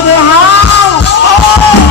สวั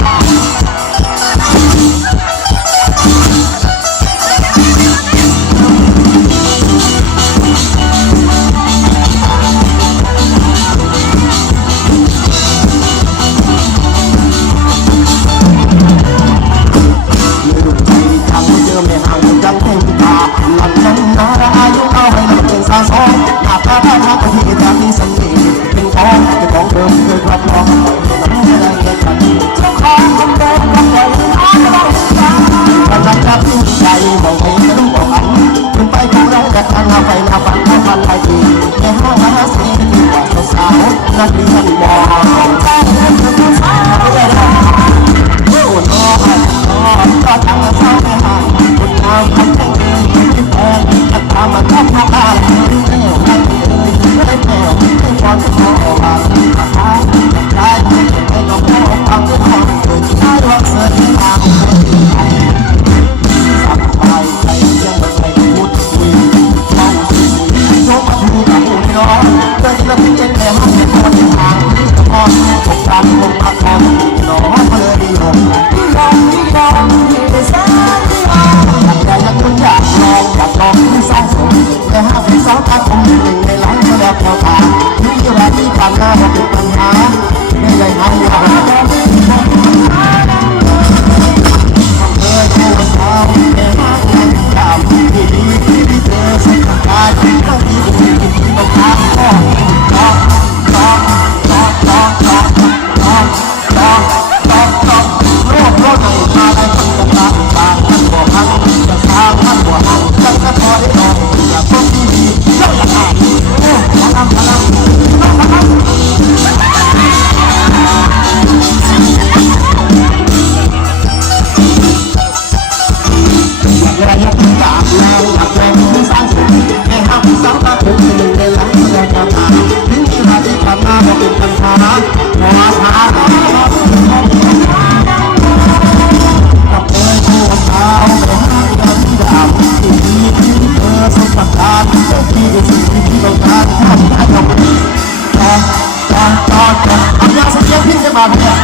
เอายาสีเขียวพิ้งจะมาไหมเนี่ย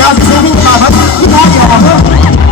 ยาสีเขียวพิ้งจะมาไหมพี่ท้าอย่าออกเถอะ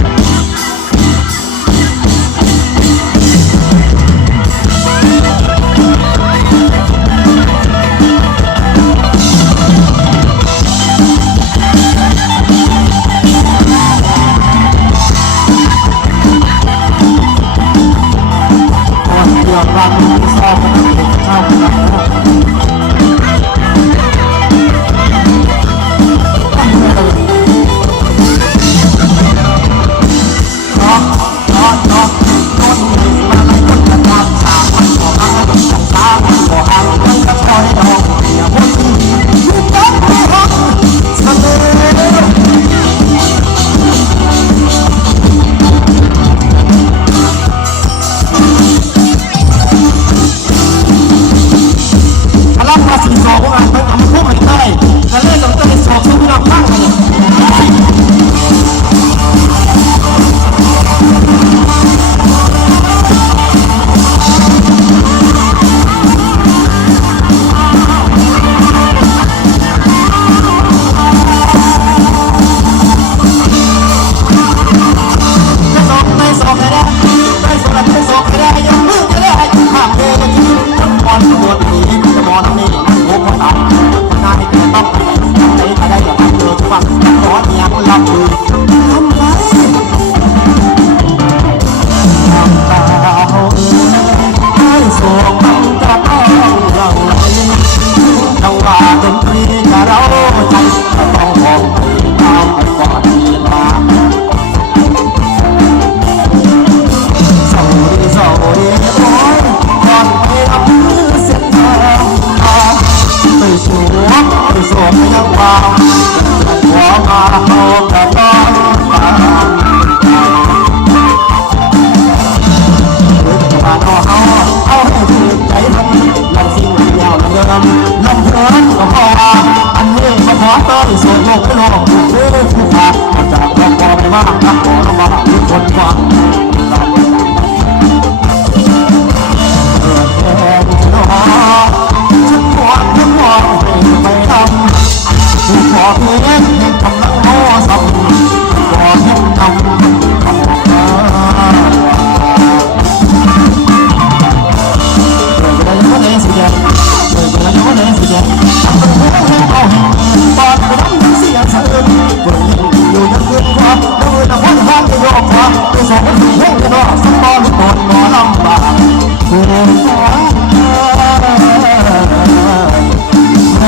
đây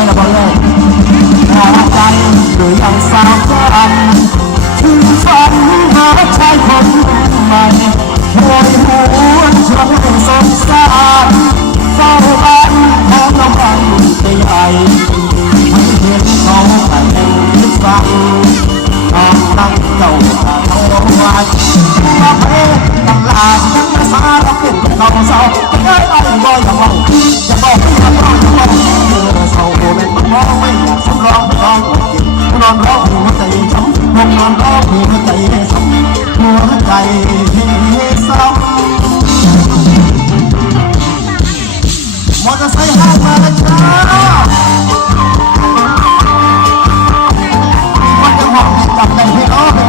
là mọi người hoa tay người ăn sao có ăn thương phân hóa trai không mày hồi muốn trong đường xôn xa sau bán có nông ăn cây ấy mấy thiên không phải đang cầu là ai mà phê làm là chẳng xa lòng sao các anh bao lòng lòng chẳng bao lòng bao lòng lòng mưa sầu hồ bên mắt mó mây sông lo với con non đó hồ tay chấm mông non đó hồ tay sống mùa tay sống Wanna say hi, my child? What the fuck?